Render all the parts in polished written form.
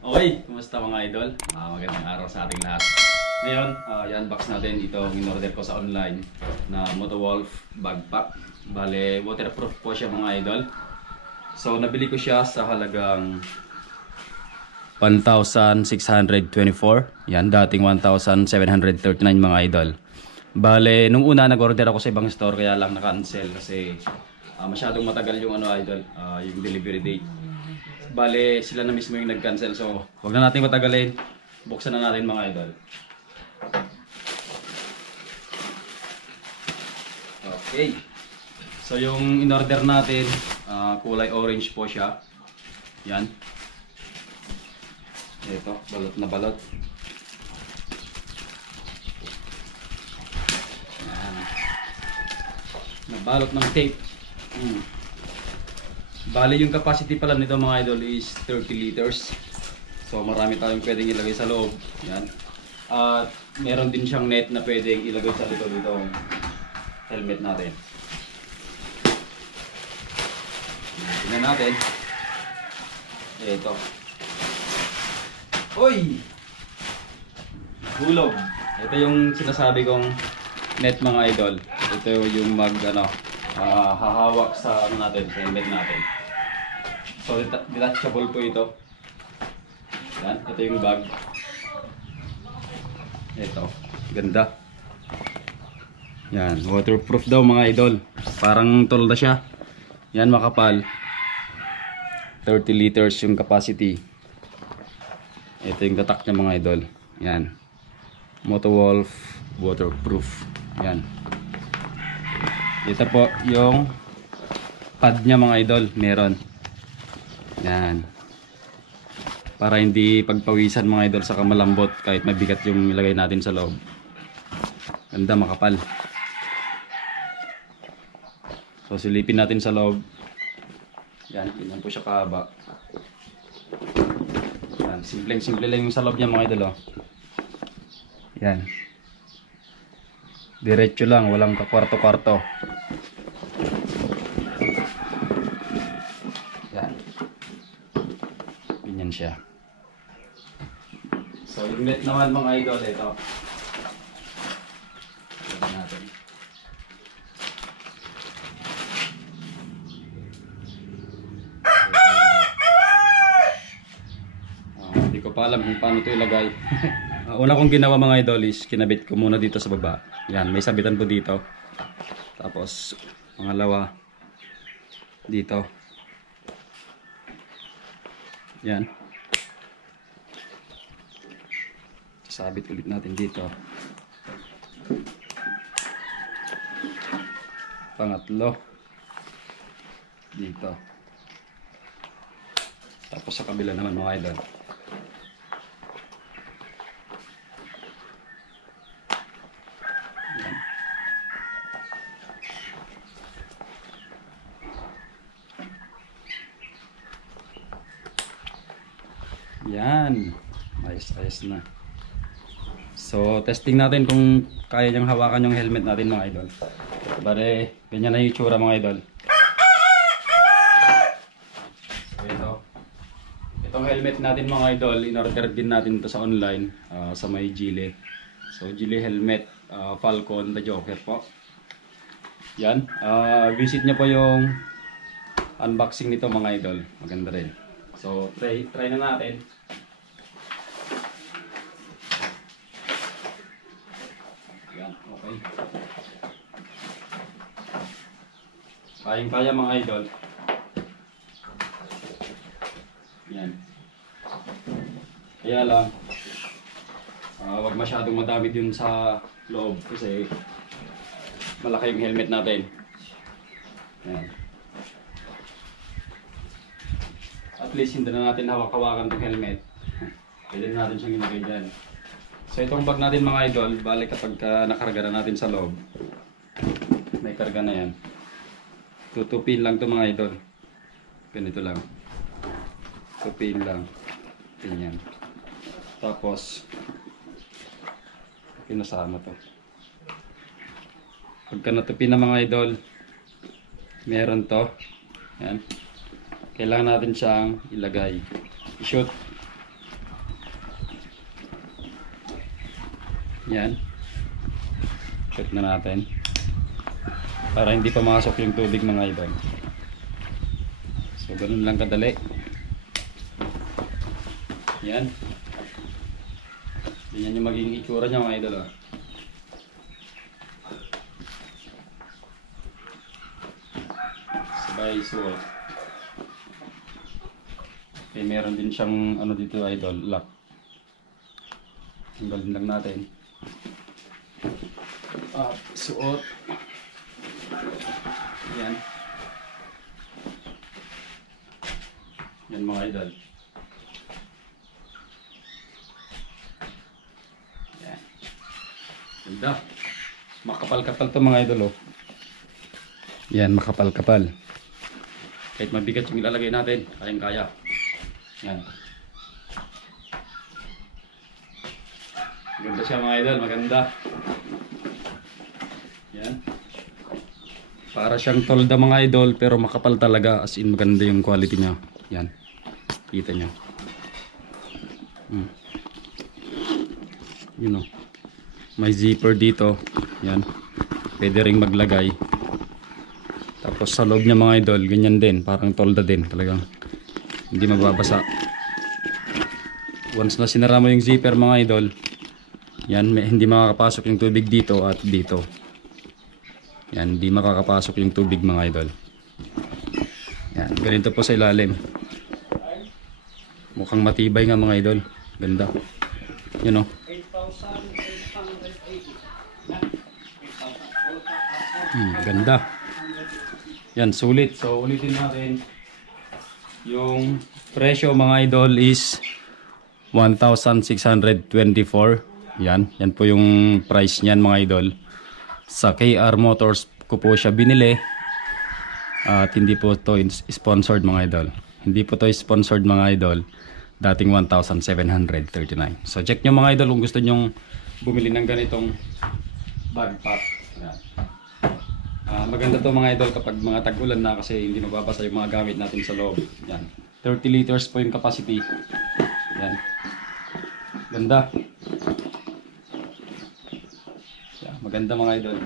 Okay, kumusta mga idol? Magandang araw sa ating lahat. Ngayon, i-unbox natin itong in-order ko sa online na Motowolf backpack. Bale, waterproof po siya mga idol. So, nabili ko siya sa halagang 1,624. Yan, dating 1,739 mga idol. Bale, nung una nag-order ako sa ibang store kaya lang na-cancel kasi masyadong matagal yung idol, yung delivery date. Bale, sila na mismo yung nag-cancel. So, wag na natin matagalin. Buksan na natin mga idol. Okay. So, yung in-order natin, kulay orange po siya. Yan. Ito, balot na balot. Yan. Nabalot ng tape. Bali yung capacity pala nito mga idol is 30 liters. So marami tayong pwedeng ilagay sa loob. Yan. At meron din siyang net na pwedeng ilagay sa likod itong helmet natin. Tingnan natin. Ito. Uy! Hulog. Ito yung sinasabi kong net mga idol. Ito yung hahawak sa natin, sa helmet natin. So detachable po ito. Yan, ito yung bag. Ito, ganda. Yan, waterproof daw mga idol. Parang tolda siya. Yan, makapal. 30 liters yung capacity. Ito yung tatak niya mga idol. Yan. Motowolf waterproof. Yan. Ito po yung pad niya mga idol, meron. Yan. Para hindi pagpawisan mga idol sa malambot kahit mabigat yung ilagay natin sa loob. Ganda, makapal. So silipin natin sa loob. Yan, ganyan po siya kahaba. Yan, simpleng-simple lang yung sa loob niya mga idol. Yan. Diretso lang, walang kakwarto-kwarto. Yan. Ganyan siya. So, yung net naman mga idol, ito. Tignan natin. Hindi ko pa alam kung paano ito ilagay. Una kong ginawa mga idol is kinabit ko muna dito sa baba. Yan, may sabitan po dito. Tapos, pangalawa, dito. Yan. Sabit ulit natin dito. Pangatlo, dito. Tapos sa kabila naman mga idol. Yan. Ayos na. So, testing natin kung kaya niyang hawakan yung helmet natin mga idol. Bale, ganyan na yung itsura mga idol. So, ito. Itong helmet natin mga idol, in-order din natin ito sa online, sa may Gile. So, Gile helmet, Falcon the Joker po. Yan. Visit niyo po yung unboxing nito mga idol. Maganda rin. So, try na natin. Yan, okay. Kayang-kaya mga idol. Yan. Kaya lang, wag masyadong madami din sa loob kasi malaki yung helmet natin. Yan. At least hindi na natin hawak-hawakan itong helmet. Pwede na natin siyang ilagay dyan. So itong bag natin mga idol, balik kapag nakarga na natin sa loob. May karga na yan. Tutupin lang ito mga idol. Ganito lang. Tupin lang. Ganyan. Tapos, pinasama to. Pagka natupin na mga idol, Meron to. Yan. Kailangan natin siyang ilagay. I-shoot. Yan. Shoot na natin. Para hindi pa masok yung tubig mga idol. So ganun lang kadali. Yan. Yan yung magiging itsura niya mga idol. Sabay suot. Okay, meron din siyang ano dito idol, lock. Tanggalin lang natin. Suot. Yan. Yan mga idol. Yan. Ganda. Makapal-kapal to mga idol oh. Yan, makapal-kapal. Kahit mabigat yung ilalagay natin, kayang-kaya. Yan. Ganda siya mga idol, maganda. Yan. Para siyang tolda mga idol, pero makapal talaga, as in maganda yung quality niya. Yan. Kita nyo. You know. May zipper dito. Yan. Pwede ring maglagay. Tapos sa loob niya mga idol, ganyan din. Parang tolda din. Talagang hindi mababasa. Once na sinara mo yung zipper mga idol, yan, hindi makakapasok yung tubig dito at dito. Yan, hindi makakapasok yung tubig mga idol. Yan, ganito po sa ilalim. Mukhang matibay nga mga idol. Ganda. Yun o. 8,880. Ganda. Yan, sulit. So, ulitin natin. Yung presyo mga idol is 1,624. Yan. Yan po yung price niyan mga idol. Sa KR Motors ko po siya binili. At hindi po to sponsored mga idol. Hindi po to sponsored mga idol. Dating 1,739. So check nyo mga idol kung gusto nyong bumili ng ganitong bag pack. Yan. Maganda to mga idol kapag mga tag-ulan na kasi hindi mababasa yung mga gamit natin sa loob. Yan. 30 liters po yung capacity. Yan. Ganda. Yan. Maganda mga idol.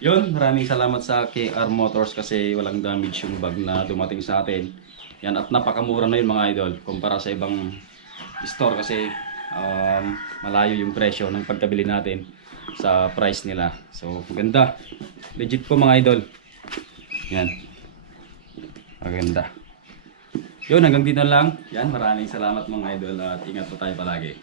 Yun, maraming salamat sa KR Motors kasi walang damage yung bag na dumating sa atin. Yan, at napakamura na yun mga idol kumpara sa ibang store kasi malayo yung presyo ng pagkabili natin sa price nila. So, maganda. Legit po mga idol. Yan. Maganda. Yun, hanggang dito lang. Yan, maraming salamat mga idol at ingat po tayo palagi.